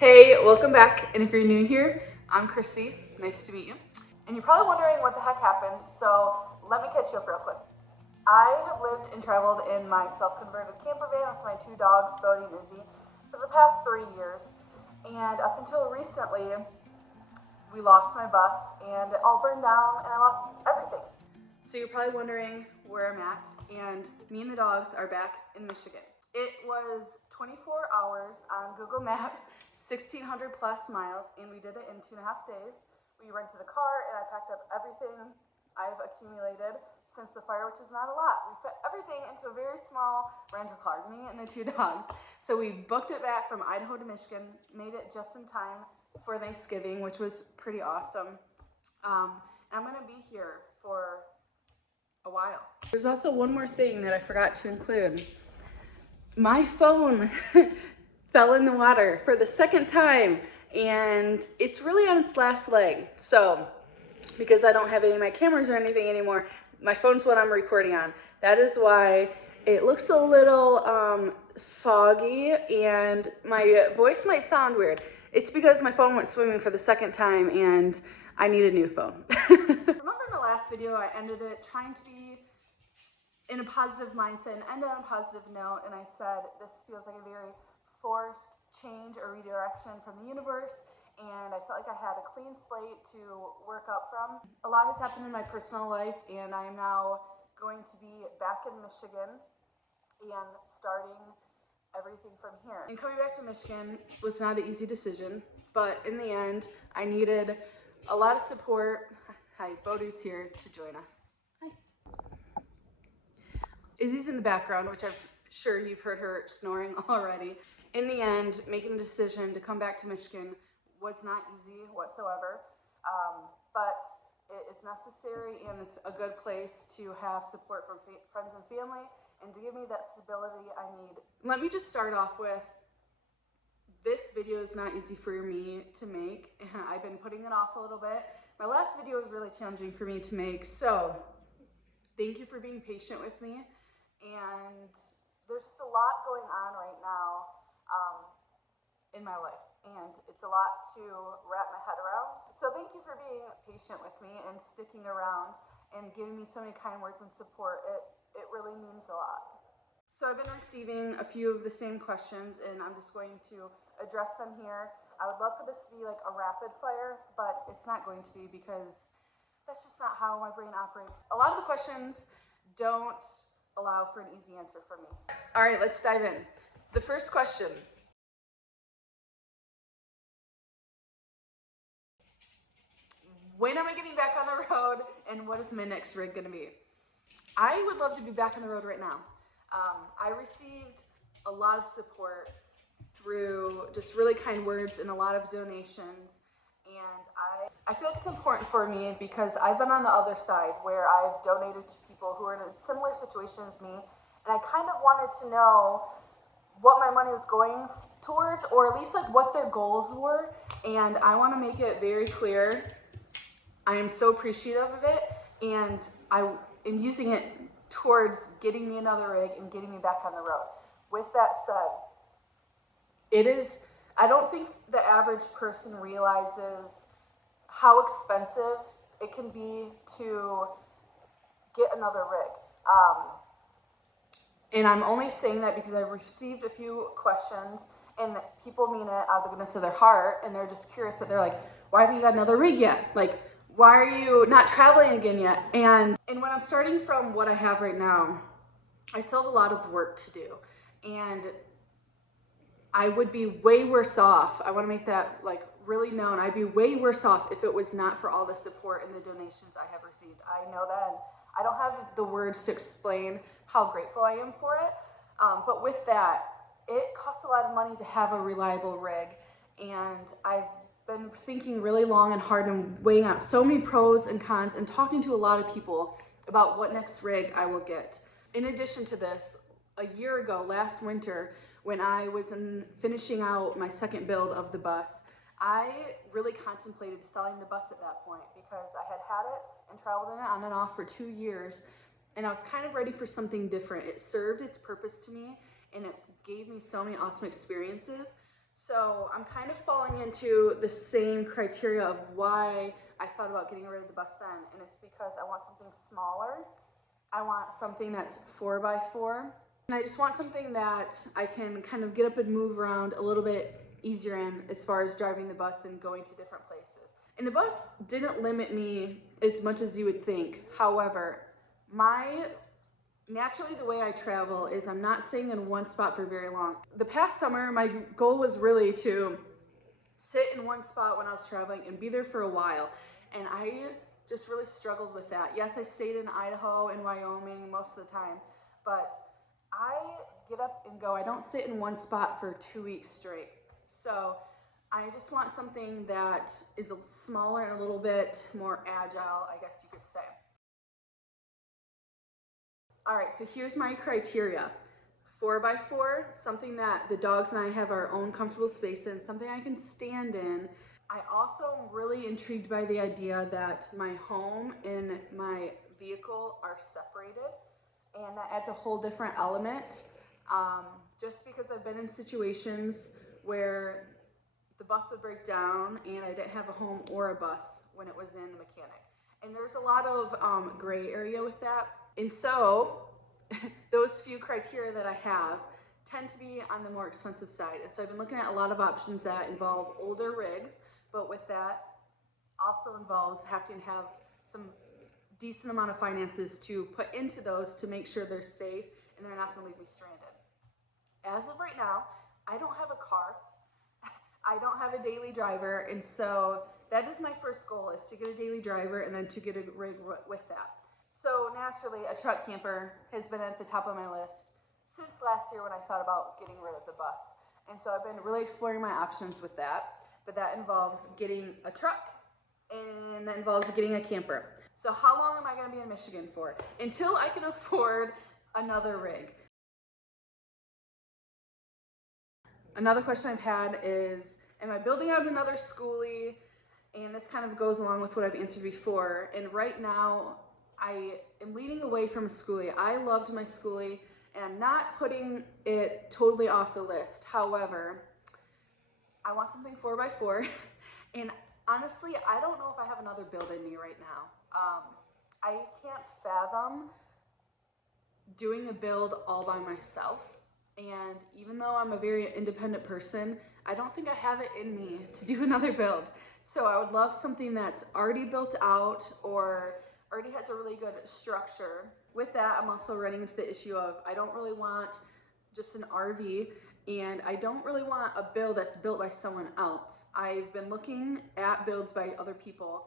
Hey, welcome back. And if you're new here, I'm Krissy. Nice to meet you. And you're probably wondering what the heck happened, so let me catch you up real quick. I have lived and traveled in my self-converted camper van with my two dogs, Bodhi and Izzy, for the past 3 years. And up until recently, we lost my bus and it all burned down and I lost everything. So you're probably wondering where I'm at, and me and the dogs are back in Michigan. It was 24 hours on Google Maps, 1,600 plus miles, and we did it in 2.5 days. We rented a car and I packed up everything I've accumulated since the fire, which is not a lot. We fit everything into a very small rental car, me and the two dogs. So we booked it back from Idaho to Michigan, made it just in time for Thanksgiving, which was pretty awesome. I'm gonna be here for a while. There's also one more thing that I forgot to include. My phone fell in the water for the second time, and it's really on its last leg. So, because I don't have any of my cameras or anything anymore, my phone's what I'm recording on. That is why it looks a little foggy and my voice might sound weird. It's because my phone went swimming for the second time and I need a new phone. Remember in the last video, I ended it trying to be in a positive mindset and end on a positive note, and I said this feels like a very forced change or redirection from the universe, and I felt like I had a clean slate to work up from. A lot has happened in my personal life, and I am now going to be back in Michigan and starting everything from here. And coming back to Michigan was not an easy decision, but in the end, I needed a lot of support. Hi, Bodhi's here to join us. Hi. Izzy's in the background, which I'm sure you've heard her snoring already. In the end, making a decision to come back to Michigan was not easy whatsoever, but it is necessary, and it's a good place to have support from friends and family and to give me that stability I need. Let me just start off with, this video is not easy for me to make. I've been putting it off a little bit. My last video was really challenging for me to make, so thank you for being patient with me. And there's just a lot going on right now in my life, and it's a lot to wrap my head around. So thank you for being patient with me and sticking around and giving me so many kind words and support. It really means a lot. So I've been receiving a few of the same questions, and I'm just going to address them here. I would love for this to be like a rapid fire, but it's not going to be because that's just not how my brain operates. A lot of the questions don't allow for an easy answer for me. All right, let's dive in. The first question. When am I getting back on the road, and what is my next rig gonna be? I would love to be back on the road right now. I received a lot of support through just really kind words and a lot of donations, and I feel like it's important for me because I've been on the other side where I've donated to people who are in a similar situation as me, and I kind of wanted to know what my money was going towards, or at least like what their goals were, and I want to make it very clear I am so appreciative of it, and I am using it towards getting me another rig and getting me back on the road. With that said, I don't think the average person realizes how expensive it can be to get another rig. And I'm only saying that because I've received a few questions, and people mean it out of the goodness of their heart, and they're just curious, but they're like, why haven't you got another rig yet? Like, why are you not traveling again yet? And when I'm starting from what I have right now, I still have a lot of work to do, and I would be way worse off. I want to make that like really known. I'd be way worse off if it was not for all the support and the donations I have received. I know that, and I don't have the words to explain how grateful I am for it. But with that, it costs a lot of money to have a reliable rig, and I've been thinking really long and hard and weighing out so many pros and cons and talking to a lot of people about what next rig I will get. In addition to this, a year ago, last winter, when I was finishing out my second build of the bus, I really contemplated selling the bus at that point because I had it and traveled in it on and off for 2 years, and I was kind of ready for something different. It served its purpose to me, and it gave me so many awesome experiences. So I'm kind of falling into the same criteria of why I thought about getting rid of the bus then, and it's because I want something smaller. I want something that's 4x4, and I just want something that I can kind of get up and move around a little bit easier in as far as driving the bus and going to different places. And the bus didn't limit me as much as you would think. However, naturally the way I travel is I'm not staying in one spot for very long. The past summer, my goal was really to sit in one spot when I was traveling and be there for a while. And I just really struggled with that. Yes, I stayed in Idaho and Wyoming most of the time, but I get up and go. I don't sit in one spot for 2 weeks straight. So I just want something that is smaller and a little bit more agile, I guess you could say. All right, so here's my criteria. 4x4, something that the dogs and I have our own comfortable space in, something I can stand in. I also am really intrigued by the idea that my home and my vehicle are separated, and that adds a whole different element. Just because I've been in situations where the bus would break down and I didn't have a home or a bus when it was in the mechanic. And there's a lot of gray area with that. And so those few criteria that I have tend to be on the more expensive side. And so I've been looking at a lot of options that involve older rigs, but with that also involves having to have some decent amount of finances to put into those to make sure they're safe and they're not going to leave me stranded. As of right now, I don't have a car. I don't have a daily driver, and so that is my first goal, is to get a daily driver and then to get a rig with that. So naturally, a truck camper has been at the top of my list since last year when I thought about getting rid of the bus. And so I've been really exploring my options with that, but that involves getting a truck and that involves getting a camper. So how long am I going to be in Michigan for? Until I can afford another rig. Another question I've had is, am I building out another Skoolie? And this kind of goes along with what I've answered before. And right now, I am leaning away from a Skoolie. I loved my Skoolie, and I'm not putting it totally off the list. However, I want something 4x4, and honestly, I don't know if I have another build in me right now. I can't fathom doing a build all by myself. And even though I'm a very independent person, I don't think I have it in me to do another build. So I would love something that's already built out or already has a really good structure. With that, I'm also running into the issue of I don't really want just an RV, and I don't really want a build that's built by someone else. I've been looking at builds by other people,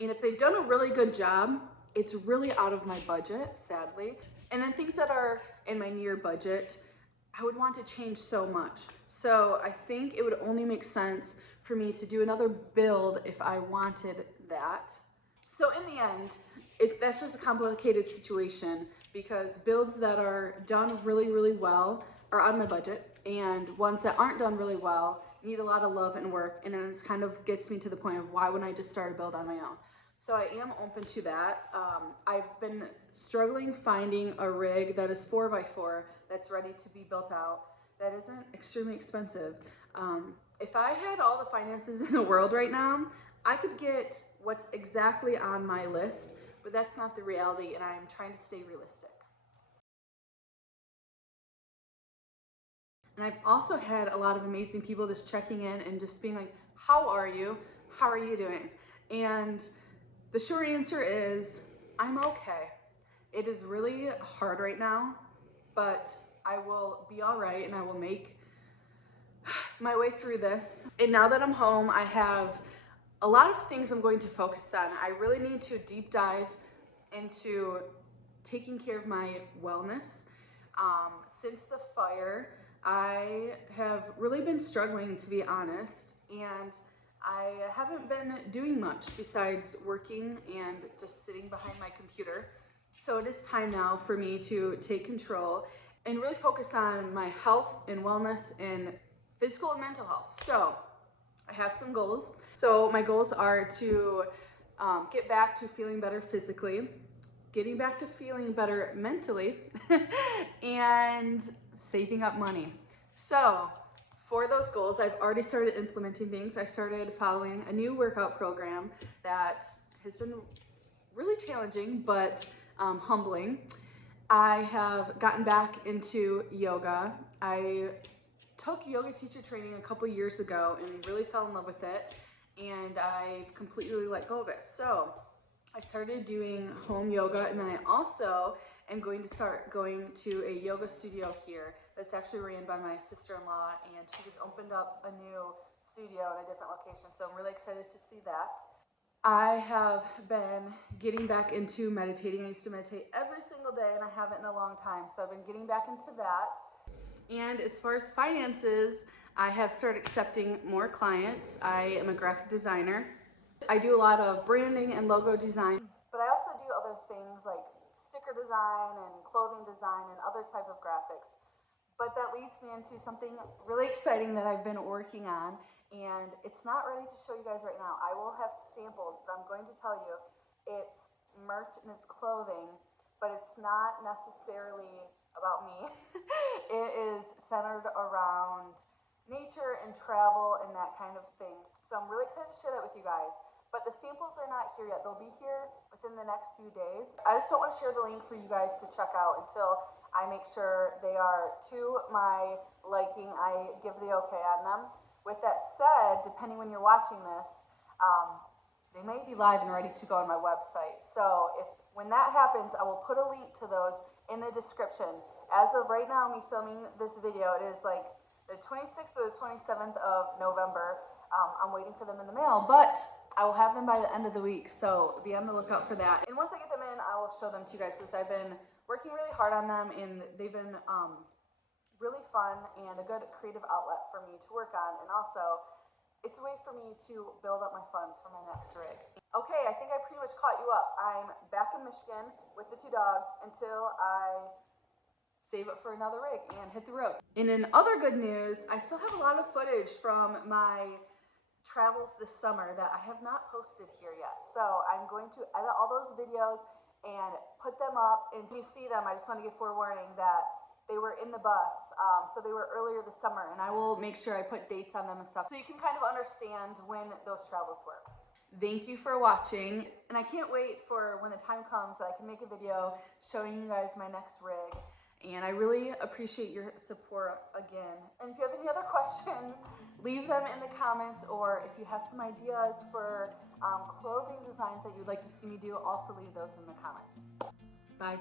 and if they've done a really good job, it's really out of my budget, sadly. And then things that are in my near budget, I would want to change so much. So I think it would only make sense for me to do another build if I wanted that. So in the end, that's just a complicated situation because builds that are done really, really well are on my budget, and ones that aren't done really well need a lot of love and work, and then it kind of gets me to the point of why wouldn't I just start a build on my own? So I am open to that. I've been struggling finding a rig that is 4x4 that's ready to be built out that isn't extremely expensive. If I had all the finances in the world right now, I could get what's exactly on my list, but that's not the reality, and I'm trying to stay realistic. And I've also had a lot of amazing people just checking in and just being like, how are you? How are you doing? And the short answer is, I'm okay. It is really hard right now, but I will be all right and I will make my way through this. And now that I'm home, I have a lot of things I'm going to focus on. I really need to deep dive into taking care of my wellness. Since the fire, I have really been struggling, to be honest, and I haven't been doing much besides working and just sitting behind my computer. So it is time now for me to take control and really focus on my health and wellness and physical and mental health. So I have some goals. So my goals are to get back to feeling better physically, getting back to feeling better mentally, and saving up money. So For those goals, I've already started implementing things. I started following a new workout program that has been really challenging, but humbling. I have gotten back into yoga. I took yoga teacher training a couple years ago and really fell in love with it, and I've completely let go of it. So I started doing home yoga, and then I also am going to start going to a yoga studio here that's actually ran by my sister-in-law, and she just opened up a new studio in a different location. So I'm really excited to see that. I have been getting back into meditating. I used to meditate every single day, and I haven't in a long time. So I've been getting back into that. And as far as finances, I have started accepting more clients. I am a graphic designer. I do a lot of branding and logo design, but I also do other things like sticker design and clothing design and other type of graphics. But that leads me into something really exciting that I've been working on, and it's not ready to show you guys right now. I will have samples, but I'm going to tell you it's merch and it's clothing, but it's not necessarily about me. It is centered around nature and travel and that kind of thing. So I'm really excited to share that with you guys. But the samples are not here yet. They'll be here within the next few days. I just don't want to share the link for you guys to check out until I make sure they are to my liking. I give the okay on them. With that said, depending when you're watching this, they may be live and ready to go on my website. So when that happens, I will put a link to those in the description. As of right now, me filming this video, it is like the 26th or the 27th of November. I'm waiting for them in the mail, but I will have them by the end of the week, so be on the lookout for that. And once I get them in, I will show them to you guys, because I've been working really hard on them, and they've been really fun and a good creative outlet for me to work on, and also it's a way for me to build up my funds for my next rig. Okay, I think I pretty much caught you up. I'm back in Michigan with the 2 dogs until I save up for another rig and hit the road. And in other good news, I still have a lot of footage from my travels this summer that I have not posted here yet. So I'm going to edit all those videos and put them up. And when you see them, I just want to give forewarning that they were in the bus. So they were earlier this summer, and I will make sure I put dates on them and stuff so you can kind of understand when those travels were. Thank you for watching, and I can't wait for when the time comes that I can make a video showing you guys my next rig. And I really appreciate your support again. And if you have any other questions, leave them in the comments, or if you have some ideas for clothing designs that you'd like to see me do, also leave those in the comments. Bye.